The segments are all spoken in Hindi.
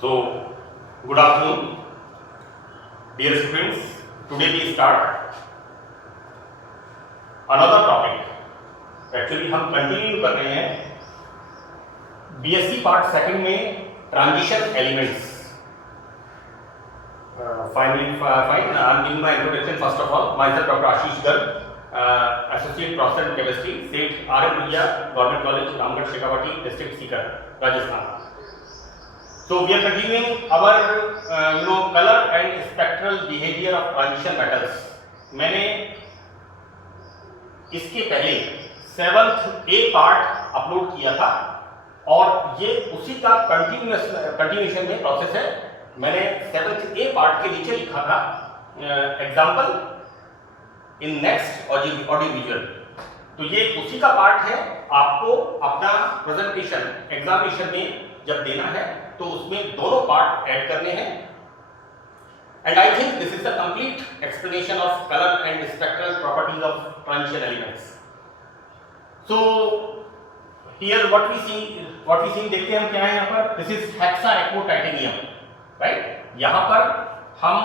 So, good afternoon, dear students. Today we start another topic. Actually हम कंटिन्यू कर रहे हैं बीएससी पार्ट सेकंड में transition elements. Finally, fine. I'm giving my introduction first of all. Myself, Dr. Ashish Garg, Associate Professor in Chemistry, State R.M. Bhuiya, Government College, Ramgarh, Shekhawati, District Sikar, Rajasthan. So we are continuing our color and spectral behavior of transition metals. मैंने इसके पहले 7th A पार्ट अपलोड किया था और ये उसी का कंटिन्यूएशन में प्रोसेस है. मैंने 7th A पार्ट के नीचे लिखा था example in next audio visual. तो ये उसी का पार्ट है. आपको अपना प्रेजेंटेशन एग्जामिनेशन में जब देना है तो उसमें दोनों पार्ट ऐड करने हैं. And I think this is the complete explanation of colour and spectral properties of transition elements. So here what we see देखते हैं हम क्या है यहाँ पर. This is hexaaquo titanium, right. यहाँ पर हम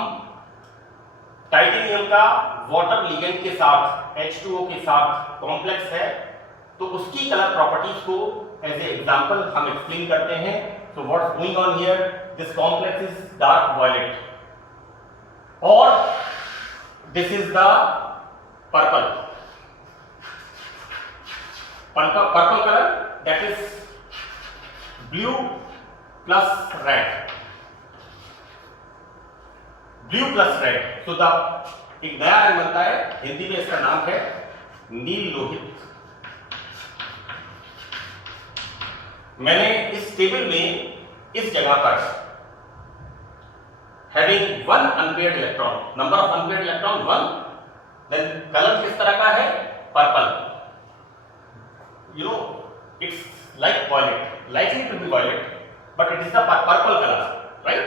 टाइटेनियम का वाटर लिगेंड के साथ H2O के साथ कॉम्प्लेक्स है तो उसकी कलर प्रॉपर्टीज को एज ए एग्जांपल हम एक्सप्लेन करते हैं. So what's going on here? This complex is dark violet, or this is the purple color, that is blue plus red. Blue plus red. So the एक नया रंग बनता है. हिंदी में इसका नाम है नील लोहित. मैंने इस टेबल में इस जगह पर having one unpaired electron, number of unpaired electron 1, then colour किस तरह का है, purple. It's like violet, likely to be violet, but it is the purple color, right?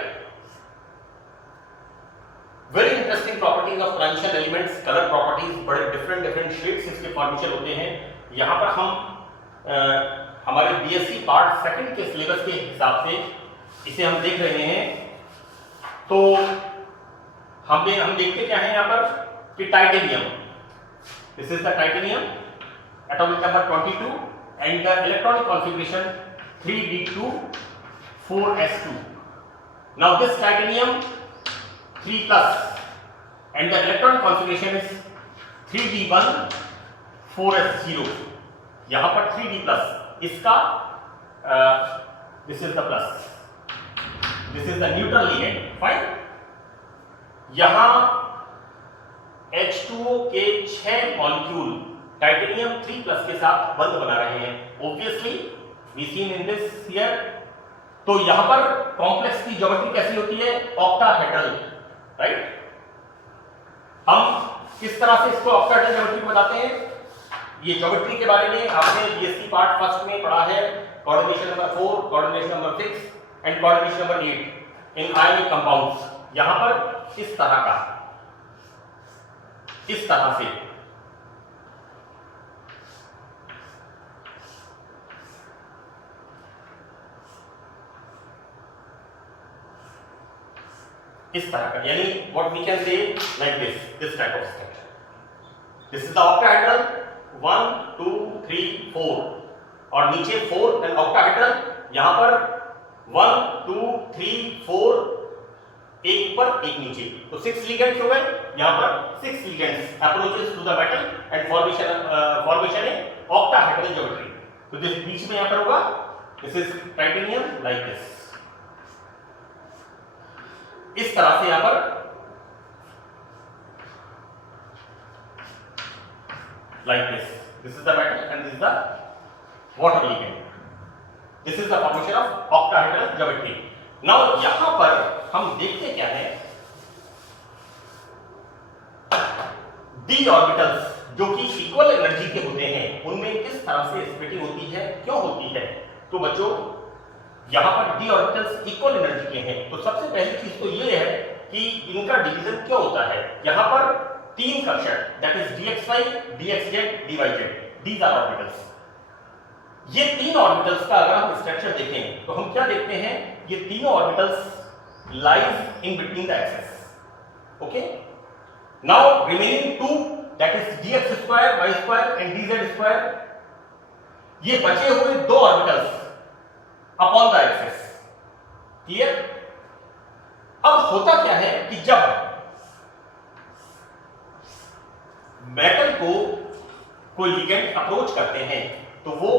Very interesting properties of transition elements, color properties. बड़े different shades इसके फॉर्मेशन होते हैं. यहाँ पर हम हमारे बीएससी पार्ट सेकंड के सिलेबस के हिसाब से इसे हम देख रहे हैं. तो हम देखते क्या है यहाँ पर कि titanium, this is the titanium, atomic number 22 and the electronic configuration 3d2 4s2. Now this titanium 3+ and the electron configuration is 3d1 4s0. यहाँ पर 3d+, इसका this is the plus, this is the neutral ligand, fine. यहां H2O के 6 मॉलिक्यूल टाइटेनियम 3+ के साथ बंध बना रहे हैं. Obviously we seen in this here. तो यहां पर कॉम्प्लेक्स की ज्योमेट्री कैसी होती है, ऑक्टाहेड्रल, राइट. हम किस तरह से इसको ऑक्टाहेड्रल ज्योमेट्री बताते हैं. ये ज्योमेट्री के बारे में आपने बीएससी पार्ट फर्स्ट में पढ़ा है. Coordination number 4, coordination number 6 and coordination number 8 in ionic compounds. यहां पर इस तरह का, इस तरह से इस तरह का, यानी what we can say like this type of structure. This is the octahedral 1 2 3 4 और नीचे 4 एंड ऑक्टाहेड्रल. यहां पर 1 2 3 4 एक ऊपर एक नीचे, तो 6 लिगेंड्स हो गए. यहां पर 6 ligands approaches to the metal and formation है ऑक्टाहेड्रल ज्योमेट्री. तो दिस बीच में यहां पर होगा, this is titanium like this. इस तरह से यहां पर like this is the metal and this is the water ligand. This is the formation of octahedral geometry. Now यहां पर हम देखते क्या है, d ऑर्बिटल्स जो कि इक्वल एनर्जी के होते हैं उनमें किस तरह से स्प्लिटिंग होती है, क्यों होती है. तो बच्चों यहां पर d ऑर्बिटल्स इक्वल एनर्जी के हैं. तो सबसे पहली चीज तो ये है कि इनका डिवीजन क्यों होता है. यहां पर 3 कक्षक, that is dxy, dxz, dyz, these are orbitals. ये 3 ऑर्बिटल्स का अगर हम स्ट्रक्चर देखें तो हम क्या देखते हैं, ये तीनों orbitals lies in between the axes. Okay, now remaining two, that is dx square y square and dz square, ये बचे हुए दो orbitals upon the axes. Clear? अब होता क्या है कि जब मेटल को कोई लिगेंड अप्रोच करते हैं तो वो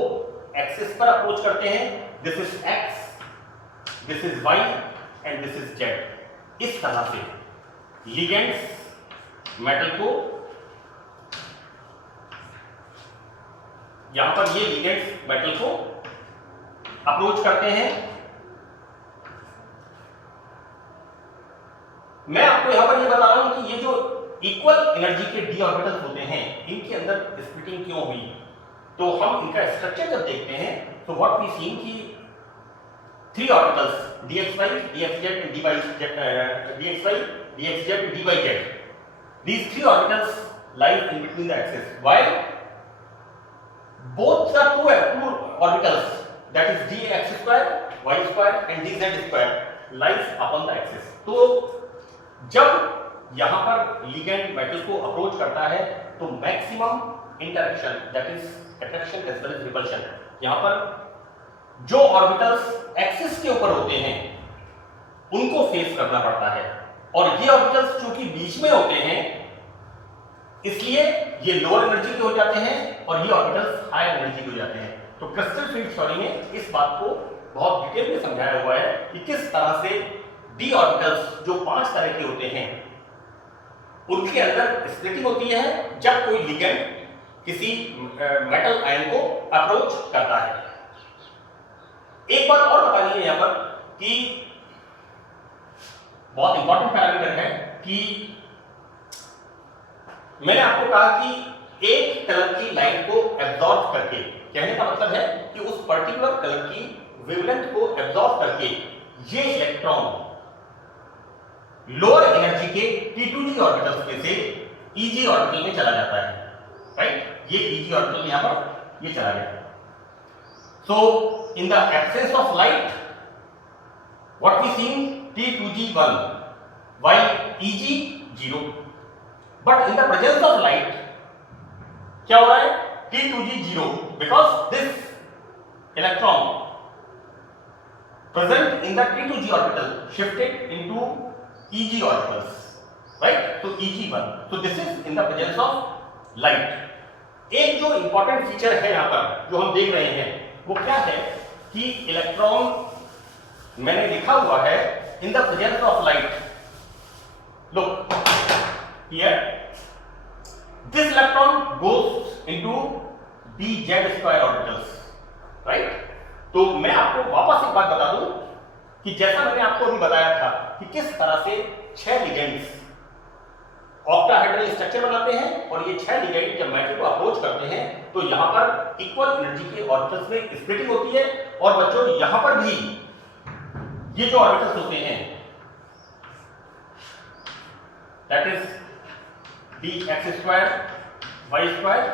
एक्सिस पर अप्रोच करते हैं, this is x, this is y and this is z। इस तरह से लिगेंड्स मेटल को, यहां पर ये लिगेंड्स मेटल को अप्रोच करते हैं। मैं आपको यहां पर ये बता रहा हूं कि ये जो इक्वल एनर्जी के d ऑर्बिटल्स होते हैं, इनके अंदर स्प्लिटिंग क्यों हुई, तो हम इनका स्ट्रक्चर जब देखते हैं तो व्हाट वी सीन कि 3 orbitals dxy, dxz and dxy, dxz and dyz, these 3 orbitals lie in between the axis, while both the two orbitals, that is dx square, y square and dz square lies upon the axis। तो जब यहां पर लिगेंड मेटल को अप्रोच करता है तो maximum interaction, that is attraction as well as repulsion, यहां पर जो ऑर्बिटल्स एक्सिस के ऊपर होते हैं उनको फेस करना पड़ता है, और ये ऑर्बिटल्स चूंकि बीच में होते हैं इसलिए ये लोअर एनर्जी के हो जाते हैं और ये ऑर्बिटल्स हायर एनर्जी के हो जाते हैं। तो क्रिस्टल फील्ड थ्योरी में इस बात को बहुत डिटेल में समझाया हुआ है कि किस तरह से डी ऑर्बिटल्स जो 5 तरह के होते हैं उनके अंदर स्प्लिटिंग होती है जब कोई लिगेंड किसी मेटल आयन को अप्रोच करता है। एक बात और बतानी है यहां पर कि बहुत इंपॉर्टेंट पैरामीटर है कि मैंने आपको कहा कि एक कलर की लाइट को एब्जॉर्ब करके, कहने का मतलब है कि उस पर्टिकुलर कलर की वेवलेंथ को एब्जॉर्ब करके ये इलेक्ट्रॉन लोअर एनर्जी के T2g ऑर्बिटल्स में से Eg ऑर्बिटल में चला जाता है, राइट? ये Eg ऑर्बिटल यहां पर ये चला गया। So in the absence of light what we seen T2g 1 while Eg 0, but in the presence of light क्या हो रहा है? T2g 0 because this electron present in the T2g orbital shifted into Eg orbitals, right? So Eg1, so this is in the presence of light। एक जो इंपॉर्टेंट फीचर है यहां पर जो हम देख रहे हैं वो क्या है कि इलेक्ट्रॉन मैंने लिखा हुआ है in the presence of light, look here, this electron goes into dz square orbitals, right? तो मैं आपको वापस एक बात बता दूं कि जैसा मैंने आपको अभी बताया था कि किस तरह से 6 लिगेंड्स ऑक्टाहेड्रल स्ट्रक्चर बनाते हैं और ये 6 लिगेंड जब मेटल को अप्रोच करते हैं तो यहां पर इक्वल एनर्जी के ऑर्बिटल्स में स्प्लिटिंग होती है। और बच्चों यहां पर भी ये जो ऑर्बिटल्स होते हैं that is dx square, y square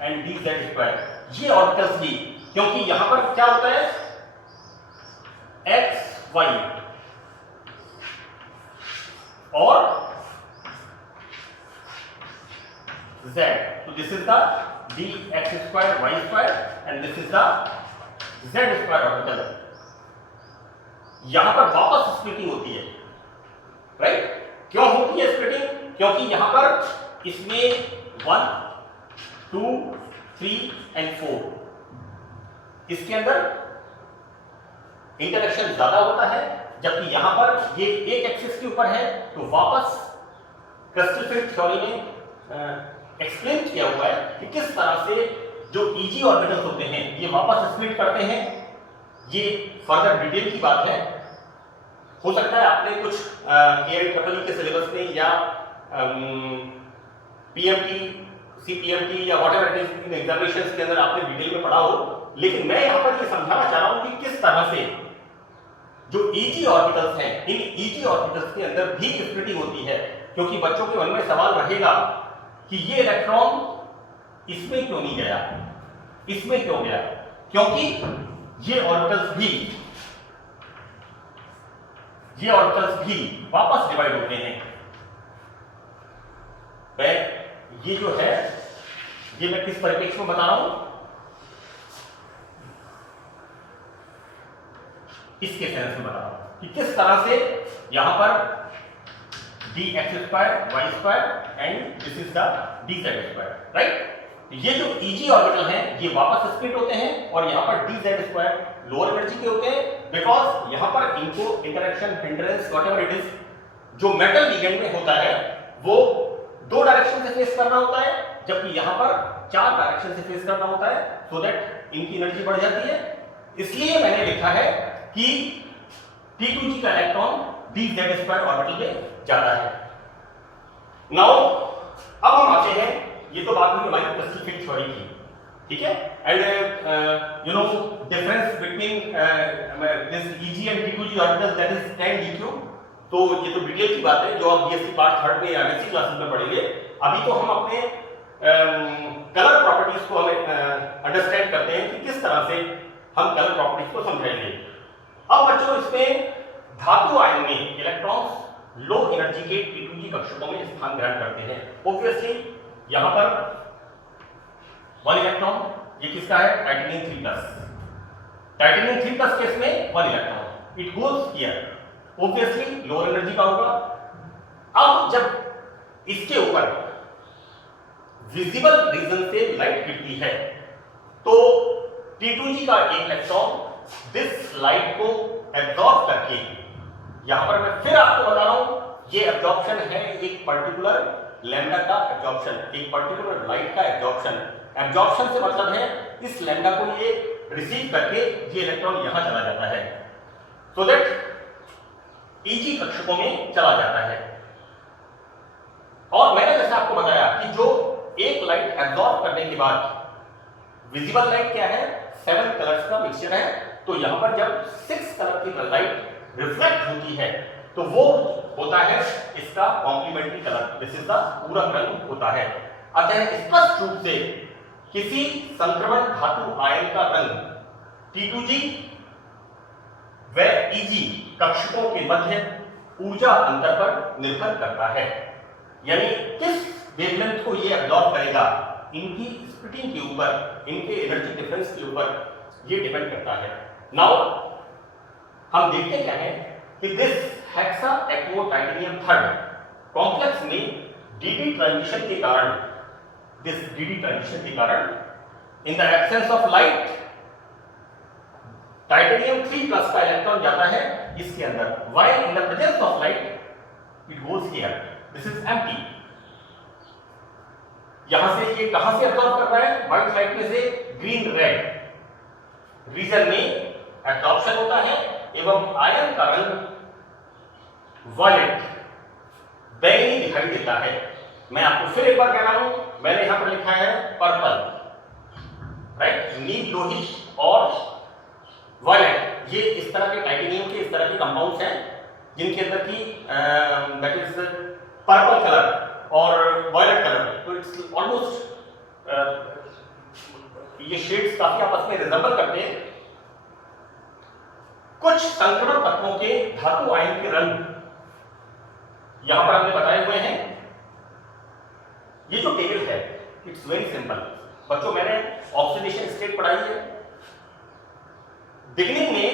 and dz square, ये ऑर्बिटल्स भी, क्योंकि यहां पर क्या होता है x y और z, तो this is the dx square y square and this is the z square orbital. यहां पर वापस स्प्लिटिंग होती है, राइट? क्यों होती है स्प्लिटिंग? क्योंकि यहां पर इसमें 1 2 3 एंड 4 इसके अंदर इंटरेक्शन ज्यादा होता है, जबकि यहां पर ये एक एक्सिस के ऊपर है। तो वापस क्रिस्टल फील्ड थ्योरी ने एक्सप्लेन किया हुआ है कि किस तरह से जो Eg ऑर्बिटल्स होते हैं ये वापस स्प्लिट करते हैं। ये फर्दर डिटेल की बात है, हो सकता है आपने कुछ AIEEE के सिलेबस में या PMT, CPMT या whatever it is in examinations के अंदर आपने डिटेल में पढ़ा हो, लेकिन मैं यहां पर ये समझाना चाह रहा हूं कि किस तरह से जो Eg ऑर्बिटल्स हैं इन Eg ऑर्बिटल्स के अंदर भी स्प्लिटिंग होती है। क्योंकि बच्चों के मन में सवाल रहेगा कि ये इलेक्ट्रॉन इसमें क्यों नहीं गया, इसमें क्यों गया? क्योंकि ये ऑर्बिटल्स भी ये ऑर्बिटल्स भी वापस डिवाइड होते हैं। ये जो है ये मैं किस परिप्रेक्ष्य में बता रहा हूं, इसके सेंस में बता रहा हूं कि किस तरह से यहां पर dx square y square and this is the dz square, right. ये जो Eg ऑर्बिटल हैं ये वापस स्प्लिट होते हैं और यहां पर dz स्क्वायर लोअर एनर्जी के होते हैं, बिकॉज यहां पर इनको interaction hindrance whatever it is जो मेटल लिगेंड में होता है वो 2 डायरेक्शन से फेस करना होता है, जबकि यहां पर 4 डायरेक्शन से फेस करना होता है, सो दैट इनकी एनर्जी बढ़ जाती है। इसलिए मैंने लिखा है कि T2g का इलेक्ट्रॉन dz स्क्वायर ऑर्बिटल में जाता है। नाउ अब हम आते हैं, ये तो बात हुई हमारी स्पेसिफिक थ्योरी की, ठीक है, and you know difference between this Eg and T2g orbital that is 10 d3। तो ये तो डिटेल की बात है जो आप बीएससी पार्ट 3 में या एमएससी क्लासेस में पढ़ेंगे। अभी तो हम अपने कलर प्रॉपर्टीज को हमें अंडरस्टैंड करते हैं कि किस तरह से हम कलर प्रॉपर्टीज को समझेंगे। अब बच्चों इसमें धातु आयन में इलेक्ट्रॉन्स लो एनर्जी के T2g कक्षकों में स्थान ग्रहण करते हैं। ऑब्वियसली यहां पर 1 इलेक्ट्रॉन, ये किसका है, टाइटेनियम 3+। टाइटेनियम 3+ केस में 1 electron, it goes here, obviously lower energy का होगा। अब जब इसके ऊपर विजिबल रीजन से लाइट गिरती है तो T2g का एक इलेक्ट्रॉन दिस लाइट को एब्जॉर्ब करके, यहां पर मैं फिर आपको बता रहा हूं ये एब्जॉर्प्शन है एक पर्टिकुलर लैम्डा का एब्जॉर्प्शन, एक पर्टिकुलर लाइट का एब्जॉर्प्शन। एब्जॉर्प्शन से मतलब है इस लैम्डा को ये रिसीव करके ये इलेक्ट्रॉन यहां चला जाता है, सो दैट Eg कक्षकों में चला जाता है। और मैंने जैसे आपको बताया कि जो एक लाइट एब्जॉर्ब करने के बाद विजिबल लाइट क्या है, 7 कलर्स का मिक्सचर है, तो यहां पर जब 6 कलर की लाइट रिफ्लेक्ट होती है तो वो होता है इसका complementary colour, this is the पूरक रंग होता है। अतः स्पष्ट रूप से किसी संक्रमण धातु आयन का रंग T2g व Eg कक्षकों के मध्य ऊर्जा अंतर पर निर्भर करता है, यानी किस वेवलेंथ को ये एब्जॉर्ब करेगा इनकी स्प्लिटिंग के ऊपर, इनके एनर्जी डिफरेंस के ऊपर ये डिपेंड करता है। नाउ हम देखते क्या है कि this hexaaquo titanium third complex में dd ट्रांजिशन के कारण, दिस dd ट्रांजिशन के कारण in the absence of light titanium 3+ का इलेक्ट्रॉन जाता है इसके अंदर, while in the presence of light it goes here, this is empty। यहां से ये कहां से एब्जॉर्ब कर रहा है, व्हाइट लाइट में से ग्रीन रेड रीजन में एब्जॉर्प्शन होता है एवं आयन का रंग वायलेट बैंगनी दिखाई देता है। मैं आपको फिर एक बार कह रहा हूं, मैंने यहां पर लिखा है पर्पल, राइट, नील लोहित और वायलेट, ये इस तरह के टाइटेनियम के इस तरह के कंपाउंड्स हैं जिनके अंदर की दैट इज पर्पल कलर और वायलेट कलर, तो इट्स ऑलमोस्ट ये शेड्स काफी आपस में रिजेंबल करते हैं। कुछ संक्रमण तत्वों के धातु आयन के रंग यहां पर हमने बताए हुए हैं। ये जो टेबल है इट्स वेरी सिंपल बच्चों, मैंने ऑक्सीडेशन स्टेट पढ़ाई है। बिगिनिंग में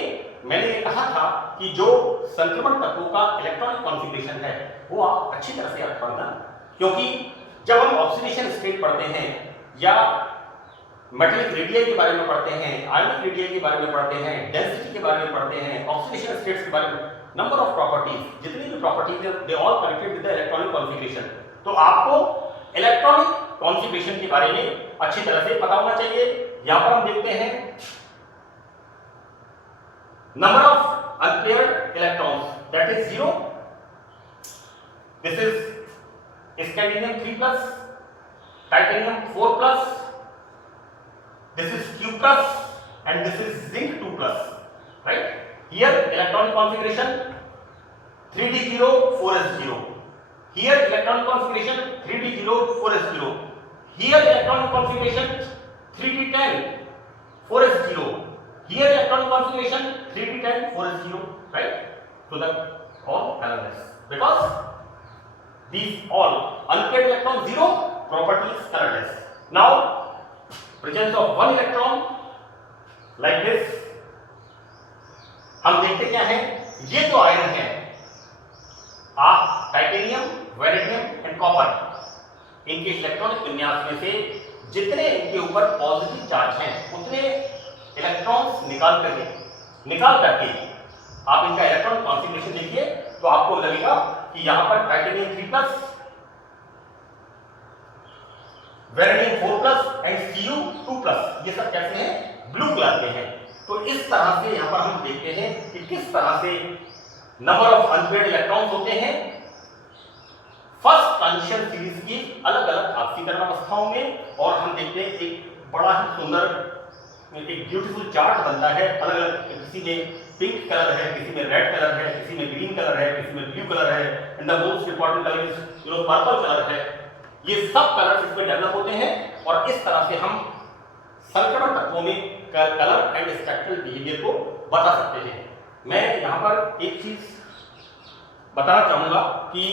मैंने ये कहा था कि जो संक्रमण तत्वों का इलेक्ट्रॉनिक कॉन्फ़िगरेशन है वो आप अच्छी तरह से याद पढ़ना, क्योंकि जब हम ऑक्सीडेशन स्टेट पढ़ते हैं या मेटेलिक रेडियस के बारे में पढ़ते हैं, आयनिक रेडियस के बारे में पढ़ते हैं, डेंसिटी के बारे में पढ़ते हैं, ऑक्सीडेशन स्टेट्स के बारे में, नंबर ऑफ प्रॉपर्टीज, जितनी भी प्रॉपर्टीज है they all connected with the electronic configuration. तो आपको इलेक्ट्रॉनिक कॉन्फ़िगरेशन के बारे में अच्छी तरह से पता होना चाहिए। यहां पर हम देखते हैं number of unpaired electrons, that is 0, this is scandium 3+, titanium 4+, this is Q+, and this is zinc 2+, right? Here electronic configuration 3d0 4s0, here electronic configuration 3d0 4s0, here electronic configuration 3d10 4s0, here electronic configuration 3d10 4s0, right? So the called colorless because these all unpaired electron zero, property is colorless. Now presence of one electron like this, हम देखते क्या है, ये जो आयन है आप टाइटेनियम, वैनेडियम एंड कॉपर, इनके इलेक्ट्रॉनिक विन्यास में से जितने इनके ऊपर पॉजिटिव चार्ज हैं उतने इलेक्ट्रॉन्स निकाल करके आप इनका इलेक्ट्रॉन कॉन्फिगरेशन देखिए तो आपको लगेगा कि यहां पर टाइटेनियम 3+, वैनेडियम 4+ एंड Cu 2+, ये सब कैसे हैं, ब्लू कलर के हैं। तो इस तरह से यहां पर हम देखते हैं कि किस तरह से नंबर ऑफ अनपेयर्ड इलेक्ट्रॉन्स होते हैं फर्स्ट ट्रांजिशन सीरीज की अलग अलग ऑक्सीकरण अवस्थाओं में। और हम देखते हैं एक बड़ा ही सुंदर एक ब्यूटीफुल चार्ट बनता है, अलग अलग, किसी में पिंक कलर है, किसी में रेड कलर है, किसी में ग्रीन कलर है, किसी में ब्लू कलर है, and the most important colour is purple colour है। ये सब कलर्स इसमें डेवलप होते हैं और इस तरह से हम संक्रमण तत्वों में कलर एंड स्पेक्ट्रल बिहेवियर को बता सकते हैं। मैं यहां पर एक चीज बताना चाहूंगा कि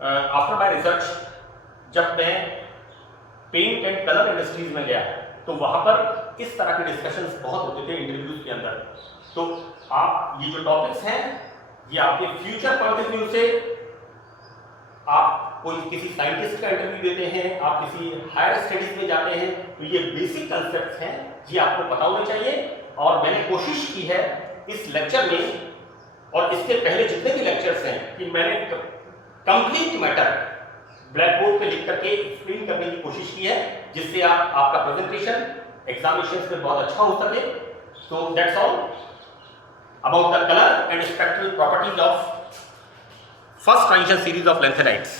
आफ्टर माय रिसर्च जब मैं पेंट एंड कलर इंडस्ट्रीज में गया तो वहां पर इस तरह के डिस्कशंस बहुत होते थे इंटरव्यूज के अंदर। तो आप ये जो टॉपिक्स हैं ये आपके फ्यूचर पॉइंट ऑफ व्यू से, आप कोई किसी साइंटिस्ट का इंटरव्यू देते हैं, आप किसी हायर स्टडीज में जाते हैं, तो ये बेसिक कंसेप्ट्स हैं, ये आपको पता होने चाहिए। और मैंने कोशिश की है इस लेक्चर में और इसके पहले जितने भी लेक्चर्स हैं कि मैंने कंप्लीट मैटर ब्लैक बोर्ड पे लिख करके एक्सप्लेन करने की कोशिश की है, जिससे आपका प्रेजेंटेशन एग्जामिनेशंस में बहुत अच्छा हो सके। So that's all about the colour and spectral properties of first transition series of lanthanides.